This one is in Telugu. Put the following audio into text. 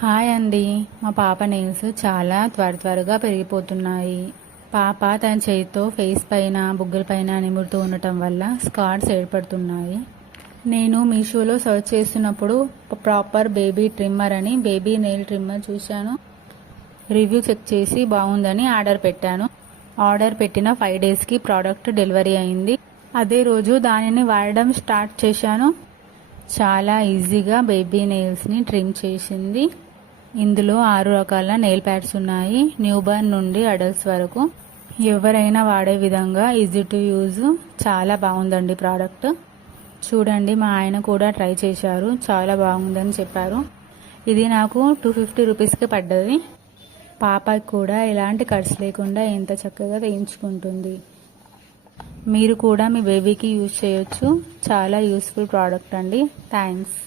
హాయ్ అండి. మా పాప నెయిల్స్ చాలా త్వరగా పెరిగిపోతున్నాయి. పాప తన చేతితో ఫేస్ పైన బుగ్గల పైన నిమురుతూ ఉండటం వల్ల స్కార్స్ ఏర్పడుతున్నాయి. నేను మీషోలో సర్చ్ చేస్తున్నప్పుడు ప్రాపర్ బేబీ ట్రిమ్మర్ అని బేబీ నెయిల్ ట్రిమ్మర్ చూశాను. రివ్యూ చెక్ చేసి బాగుందని ఆర్డర్ పెట్టాను. ఆర్డర్ పెట్టిన 5 డేస్కి ప్రోడక్ట్ డెలివరీ అయింది. అదే రోజు దానిని వాడడం స్టార్ట్ చేశాను. చాలా ఈజీగా బేబీ నెయిల్స్ని ట్రిమ్ చేసింది. ఇందులో 6 రకాల నెయిల్ ప్యాడ్స్ ఉన్నాయి. న్యూబార్న్ నుండి అడల్ట్స్ వరకు ఎవరైనా వాడే విధంగా ఈజీ టు యూజ్. చాలా బాగుందండి ప్రోడక్ట్. చూడండి, మా ఆయన కూడా ట్రై చేశారు, చాలా బాగుందని చెప్పారు. ఇది నాకు 250 రూపీస్కి పడ్డది. పాపకి కూడా ఎలాంటి ఖర్చు లేకుండా ఎంత చక్కగా వేయించుకుంటుంది. మీరు కూడా మీ బేబీకి యూజ్ చేయొచ్చు. చాలా యూస్ఫుల్ ప్రోడక్ట్ అండి. థ్యాంక్స్.